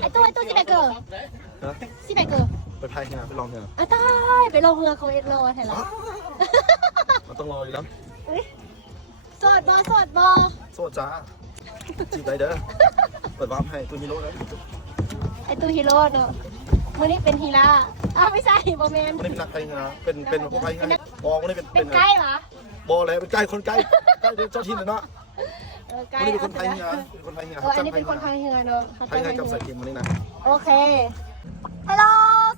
ไอ้ตู้สิไปเกิดสิไปเกิดไปพายงานไปลองงานตายไปลงเรือเขาเอ็ดรอแถวมันต้องรออยู่แล้วสดบอโซจ้าจีบได้เด้อเปิดวาร์ปให้ตัวฮีโร่เลยไอ้ตู้ฮีโร่เนาะมันนี่เป็นฮีร่าไม่ใช่บอแมนมันนี่เป็นนักพายงานเป็นพวกพายงานบอมันนี่เป็นไกด์เหรอบอแล้วเป็นไกด์คนไกด์เจ้าถิ่นเนาะมันนี่เป็นคนพายงานเป็นคนพายงานอันนี้เป็นคนพายงานเนาะพายงานกับสายทีมมันนี่นะโอเคฮัลโหล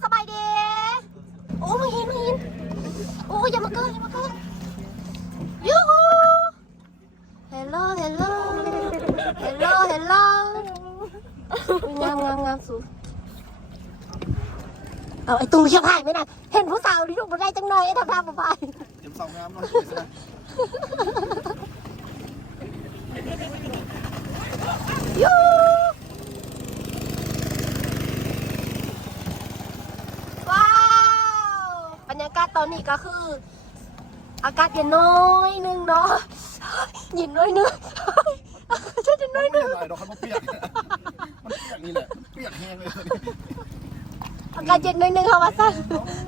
สบายดีโอ้มาหินโอ้อย่ามาเกินยูฮูฮัลโหลงามสุดเอาไอ้ตูเชี่ยวผ่านไหมนะเห็นผู้สาวที่ถูกบันไดจังหน่อยไอ้ทำบ่ไปเห็นสาวงามเนาะยูว้าวบรรยากาศตอนนี้ก็คืออากาศเย็นน้อยนึงเนาะเย็นน้อยนึงฉันจะน้อยนึงดอกคันเปียกมันเปียกนี่แหละเปียกแห้งเลยอากาศเย็นน้อยนึงค่ะว่าสั้น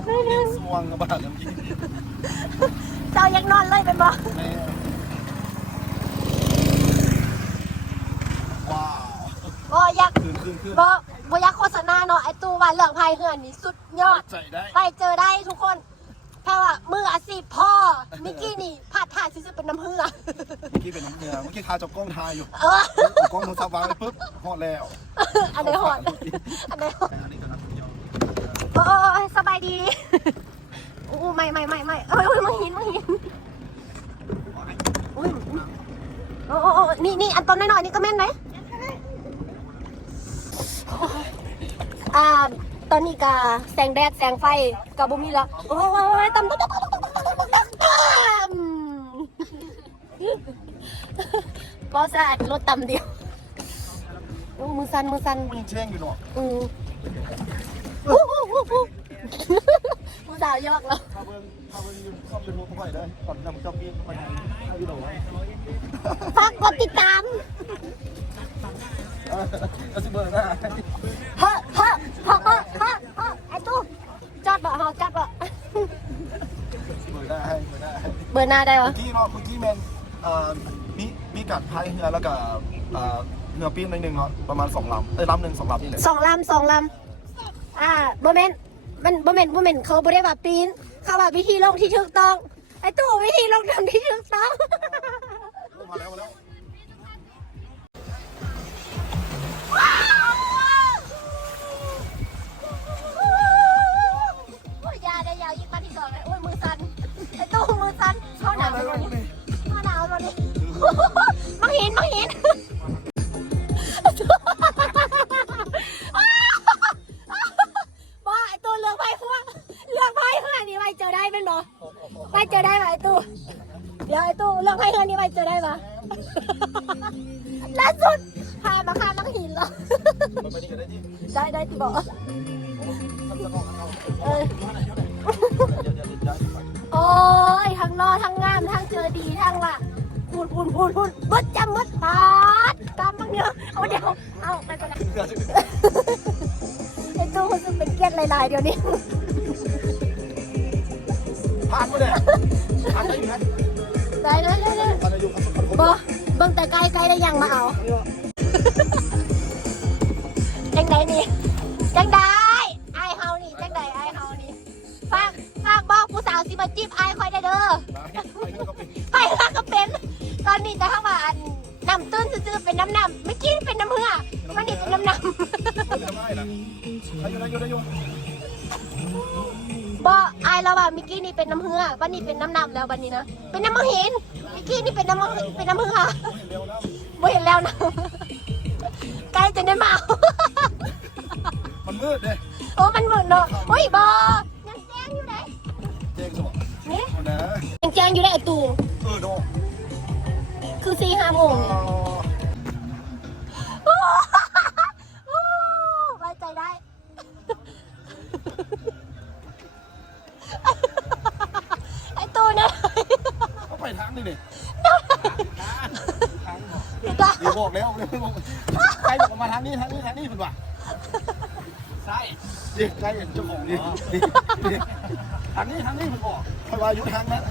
น้อยนึงสว่างกระบาดยังกินเจ้ายังนอนเลยเป็นบ่ว้าวบ่อยากบ่อยากโฆษณาเนาะไอ้ตู้ว่าเรื่องพายเหือนนี่สุดยอดไปเจอได้ทุกคนแค่ว่ามืออาชีพพ่อมิกกี้นี่ผาดถ่ายซื้อเป็นน้ำเหือมิกกี้เป็นน้ำเหือเมื่อกี้ทาจับกล้องทายอยู่กล้องโทรศัพท์วางไปปุ๊บฮอดแล้วอันไหนฮอดโอ้สบายดีโอ้ไม่โอ้ยมาหินโอ้นี่อันต้นน้อยๆนี่ก็แม่นไหมตอนนี้กาแสงแดดแสงไฟกับบุมีละโอ้ยตำก็สะอาดรถตำเดียวโอ้มือสั่นมันแช่งอยู่เนาะผู้สาวยอกแล้วถ้าเบิ้งชอบเป็นหัวเข้าไปได้ก่อนนำเจ้าปีนเข้าไปให้พี่โดฝากกดติดตามแล้วสิเบอร์หน้าไอ้ตู้จอดบ่จอดบ่เบอร์หน้าให้เบอร์หน้าได้เหรอเมื่อกี้แมนมีกัดพายเรือแล้วก็เรือปีนหนึ่งเนาะประมาณ2 ลำลำหนึ่ง2 ลำนี่แหละ2 ลำโบเมนเขาไม่ได้แบบปีนเขาแบบวิธีลงที่ถูกต้องไอ้ตู้วิธีลงทำที่ถูกต้องมาแล้วยาวยิ่งมาที่ก่อนเลยโอ้ยมือสั่นไอ้ตู้มือสั่นเข้าหนาวเลยมาเห็นบ่ไอ้ตู้เลือกไพ่เพื่อนนี่ไว้เจอได้เป็นบ่ไว้เจอได้ไหมไอ้ตู้เดี๋ยวไอ้ตู้เลือกไพ่เพื่อนนี่ไว้เจอได้ปะล่าสุดพามาข้ามน้ำหินเหรอได้ที่บอกโอ้ยทั้งรอทั้งงามทั้งเจอดีทั้งละพูดบึดจำบึดปาดกำมังเยอะเอาเดี๋ยวเอาไปก่อนนะไอ้ตู้มันเป็นเกียรติลายๆเดี๋ยวนี้ผ่านมาเลยผ่านได้อยู่ไหมได้บ่เบิ่งแต่ไกลได้ยังมาเอาจังไดนี่จังไดไอเฮานี่จังไดไอเฮานี่ฝากบอกผู้สาวสิมาจีบไอคอยได้เด้อไปแล้วก็เป็นตอนนี้จะเข้ามาอันน้ำตื้นซื่อๆเป็นน้ำไม่กินเป็นน้ำเหือมันนี่เป็นน้ำบ่ไอแล้วว่ามิกกี้นี่เป็นน้ำเหือวันนี้เป็นน้ำแล้ววันนี้นะเป็นน้ำมะหินมิกกี้นี่เป็นน้ำเหือบ่เห็นแล้วนะใกล้จะได้มามันมืดเลยโอ้มันมืดเนาะโอ้ยบอยังแจ้งอยู่ไหนแจ้งสมองนี่ยังแจ้งอยู่ได้ตูโดคือ4-5 โมงไว้ใจได้ไอ้ตูเนี่ยเขาไปทางนี่ดิเดี๋ยวบอกแล้ว ใจบอกมาทางนี้คุณว่ะใช่ดิใจเห็นเจ้าของดิทางนี้มันบอกใครว่าอยู่ทางนั้น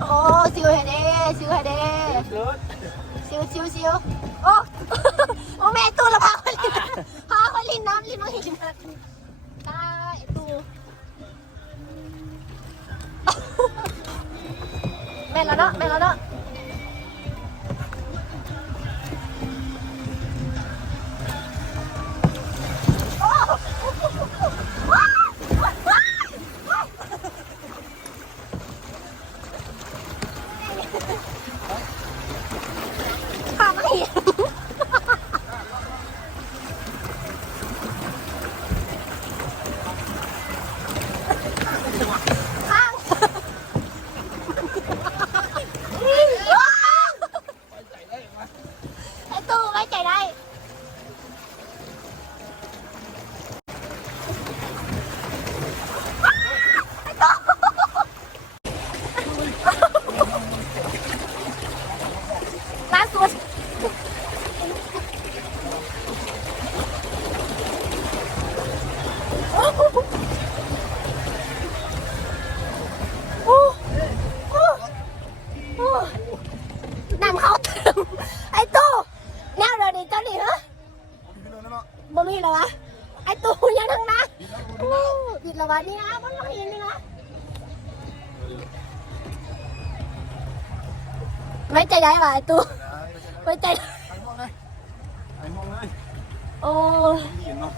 โอ้ซิวเฮเด้ซิวโอ้โอ้แม่ตู้ละพาคนลินน้ำลินมาหินได้ตู้แม่แล้วเนาะข้ามาหินข้างไอ้ตู้ไว้ใจได้ล่าสุดนำเขาเติมไอ้ตู้แนวเดี๋ยวนี้เจ้าหนีเหรอบ่มีเหรอวะไอ้ตู้ยังทั้งนั้นบิดละวะนี่นะมันไม่เห็นนี่นะไม่ใจได้ว่ะไอ้ตู้ไม่ใจ ไอ้มองเลย โอ้ เห็นเนาะ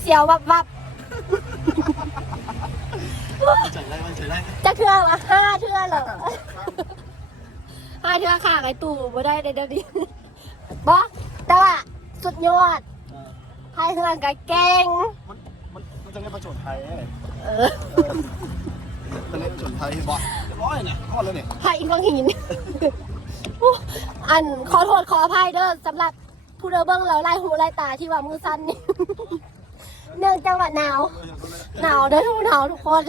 เสียววับ ใจได้ จะเทื่อวะ5 เทื่อเหรอ5 เทื่อค่ะไอ้ตู้บ่ได้เดี๋ยวนี้บ่แต่ว่าสุดยอดพายเฮือนกับเก่ง มันจะเล่นประโยชน์ไทย เออ จะเล่นประโยชน์ไทยบอสร้อยเนี่ยก้อนเลยเนี่ย พายอีกฟังหินอันขอโทษขออภัยเด้อสำหรับผู้เด้อเบิ่งเราไล่หูไล่ตาที่ว่ามือสั้นนี่ เนื่องจากว่าหนาวเด้อหนาวทุกคน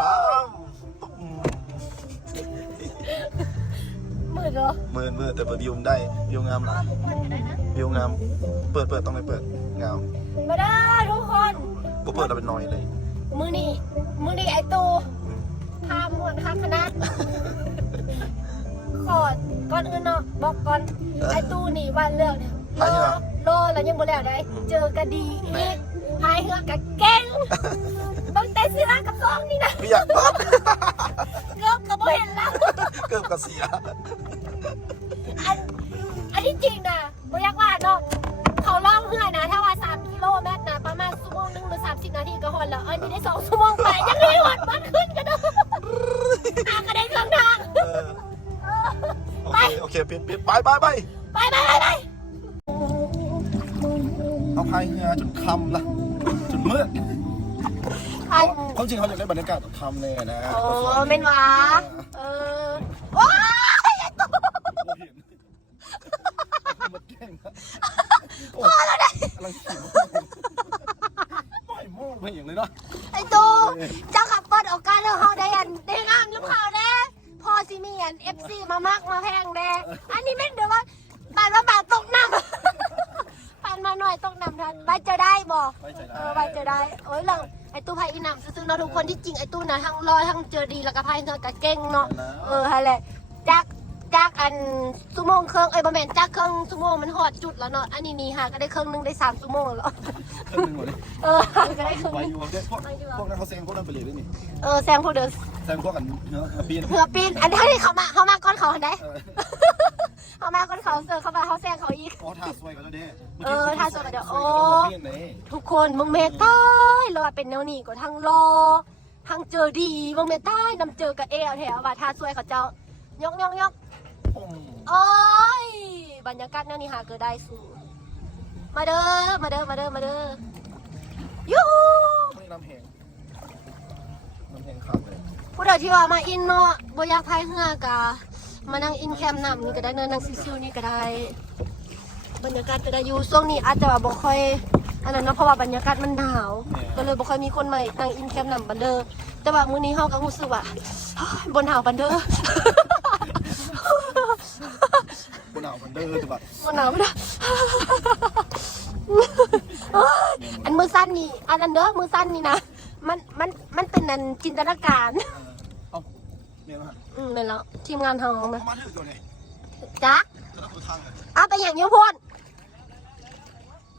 ตาม มืดเหรอ มือแต่เปิดวิวได้วิวงามหลายวิวงามเปิดต้องเลยเปิดงาม มาได้ทุกคน บ่เปิดเราเป็นน้อยเลย มือนี่ไอตูพามวนข้างคณะก่อนอื่นเนาะบอกก่อนไอตูนี่วันเลือกเนี่ยโลแล้วยังบ่แล้วได้เจอกระดีอีกพายเหือกกับเก่งบังแต่เสือกับซองนี่นะ ไม่อยากตัด เกือบก็บ่เห็นแล้ว เกือบกระเสีย อันที่จริงนะบ่อยากว่าเนาะเขาล่องเหือนะถ้าว่า3 กิโลเมตรนะประมาณชั่วโมงนึงหรือ30 นาทีก็ฮอนแล้วอันนี้ได้2 ชั่วโมงไปยังไม่หมดมันขึ้นกันเนาะก็ได้เครื่องทาง โอเคปิดไปเอาพายเรือจนค่ำละจนมืดความจริงเขาอยากได้บรรยากาศค่ำเลยนะ โอ้เม่นวะว้ายไอ้ตัว มันเก่งนะ พอแล้วได้ กำลังขี่ไม่มองไปอย่างเลยเนาะ ไอ้ตัวเจ้าขับเปิดโอกาสแล้วเขาได้งามลูกเขาได้พอสิมีFC มามากมาแพงแดงอันนี้ไม่เดี๋ยวว่าบาทตกน้ำปั่นมาหน่อยตกน้ำทันใบเจอได้บอกใบเจอได้โอ้ยหลังไอ้ตู้ไผ่อีน้ำซึ่งเราทุกคนที่จริงไอ้ตู้นะทั้งรอทั้งเจอดีแล้วก็ไผ่เธอกับเก่งเนาะฮะแหละจากอันชั่วโมงครึ่งบะแมนจากครึ่งชั่วโมงมันหอดจุดแล้วเนาะอันนี้ฮะก็ได้ครึ่งนึงได้3 ชั่วโมงแล้ว เครื่องนึงหมดเลย ก็ได้ครึ่ง ไว้ นึง อยู่พวกนั้นเขาแซงพวกนั้นไปเลยด้วยนี่ แซงพวกเดิม แซงพวกกันเนื้อปีน เผื่อปีนอันนี้เขามาก้อนเขาได้เขามาก้อนเขาเขามาเขาแซงเขาอีก อ๋อท่าสวยกันแล้วเด้ ท่าสวยเดี๋ยวโอ้ทุกคนมึงเมต้าเราเป็นแนวนี้ก็ทั้งรอทั้งเจอดีมึงเมต้านำเจอกับแถวว่าท่าสวยเขาเจ้ายกโอ้ยบรรยากาศแนวนี้หาเกิดได้สูมาเด้อยู ไม่น้ำแห้งขาดเลย ผู้ใดที่ว่ามาอินเนาะบ่อยากพายเรือกะมานั่งอินแคมป์น้ำนี่ก็ได้นั่งซิวๆนี่ก็ได้บรรยากาศก็ได้อยู่ช่วงนี้อาจจะบ่ค่อยอันนั้นเนาะเพราะว่าบรรยากาศมันหนาวก็เลยบ่ค่อยมีคนมานั่งอินแคมป์น้ำบันเดอร์แต่ว่ามื้อนี้เฮาก็รู้สึกว่าบนหาวบันเดอร์ เด้อจะแบบ มันหนาวไม่ได้อันมือสั้นนี่อันนั้นเด้อมือสั้นนี่นะมันเป็นนันจินตนาการ เอาเนี่ยนะ นั่นแล้วทีมงานทำมา มาถือตัวนี้ จ๊ะ จะต้องทางเลย เอาไปอย่างเยอะพ่น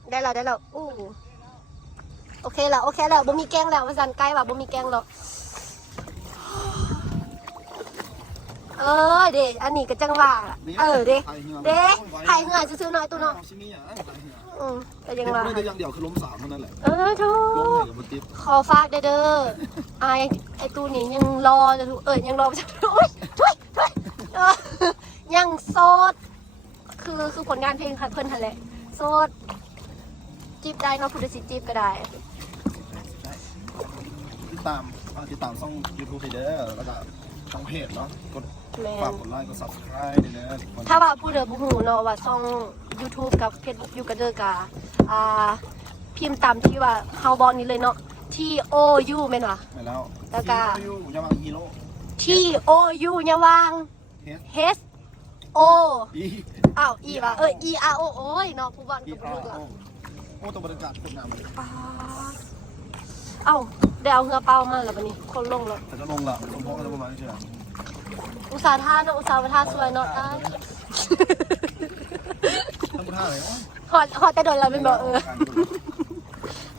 ได้แล้วอู้โอเคแล้วบ่มีแกงแล้วภาษาใกล้ว่าบ่มีแกงแล้วเด็อันนี้ก็จังว่าเด็ไผ่เงยซื้อน้อยตัวเนาะแต่ยังว่า ได้อย่างเดียวคือล้ม3เท่านั้นแหละ ถูก ล้มไหนกับมันติด ขอฝากเด้อไอตู้นี้ยังรอจะถูกยังรอจะถูกช่วยยังโสดคือผลงานเพลงค่ะเพื่อนทันแหละโสดจีบได้เนาะผู้ใดสิจีบก็ได้ ติดตามช่อง YouTube เด้อแล้วก็ช่องเพจเนาะกดฝากกดไลค์กด Subscribe เด้อ ถ้าว่าผู้เดิมผู้หูเนาะว่าช่อง YouTube กับ Facebook อยู่กันเด้อกะพิมพ์ตามที่ว่าเฮาบอกนี้เลยเนาะ TOU แม่นว่ะ ไปแล้ว แล้วก็ อยู่ยาวางฮีโร่ TOU อย่าวาง H O อ้าว E ว่ะE R O โอ้ยเนาะผู้บอลกับผู้ลูกอ่ะ โอ้ตัวบรรยากาศคนงามเลย เอ้าได้เอาเรือเปล่ามาแล้วบัดนี้คนลงแล้ว แต่จะลงละสมพงษ์จะประมาณนี้ใช่ไหม อุตสาห์ท่าเนาะอุตสาห์ท่าสวยเนาะ ทำท่าอะไรวะ หอดแต่โดนเราเป็นบ่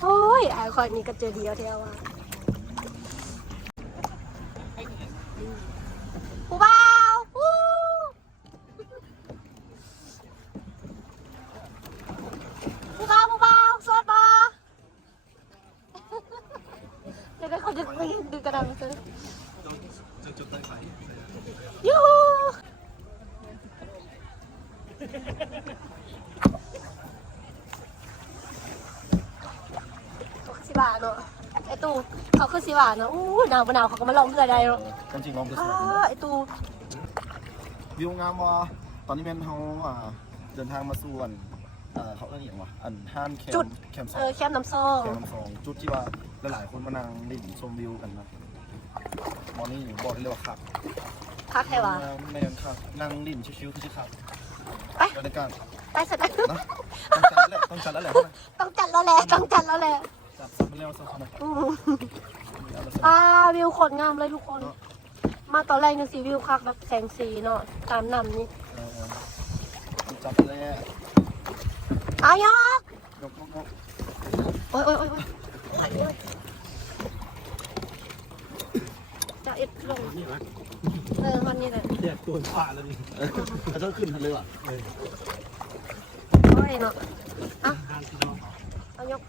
โอ้ยคอยนี่ก็เจอเดียวแท้ว่าผู้บ่าวผู้บ่าวสวัสดีเดี๋ยวเขาจะไปดูกระดานมาซื้อจุดตั้งไฟ ยูฮูสิบาเนาะไอตูเขาคือสิบาเนาะอู้หนาวหนาวเขาก็มาลองเพื่อได้เนาะ กันจริงลองไปส ไอตู วิวงามวะตอนนี้เป็นเขาเดินทางมาส่วนเขาเรียกอย่างวะอันห้ามแคมแคม แคมน้ำซอง จุดที่ว่าหลายๆคนมานั่งดิ่นชมวิวกันนะมอนี่บอกได้เลยว่าครับ พักใครวะ ไม่ยังครับนั่งดิ่นชิวๆคือครับ ไป บรรยากาศ ไปสักนะ นะต้องจัดแล้วแหละ ต้องจัดแล้วแหละจัดไปแล้วสักหน่อย วิวโคตรงามเลยทุกคน มาตอนแรกยังสีวิวคักแบบแสงสีเนาะตามน้ำนี่ จับแล้ว ยก ยก โอ้ยจะเอ็ดลงวันนี้แหละ แยกตัวผ่าแล้วนี่เขาต้องขึ้นทันเลยว่ะ โอ้ยเนาะเอายก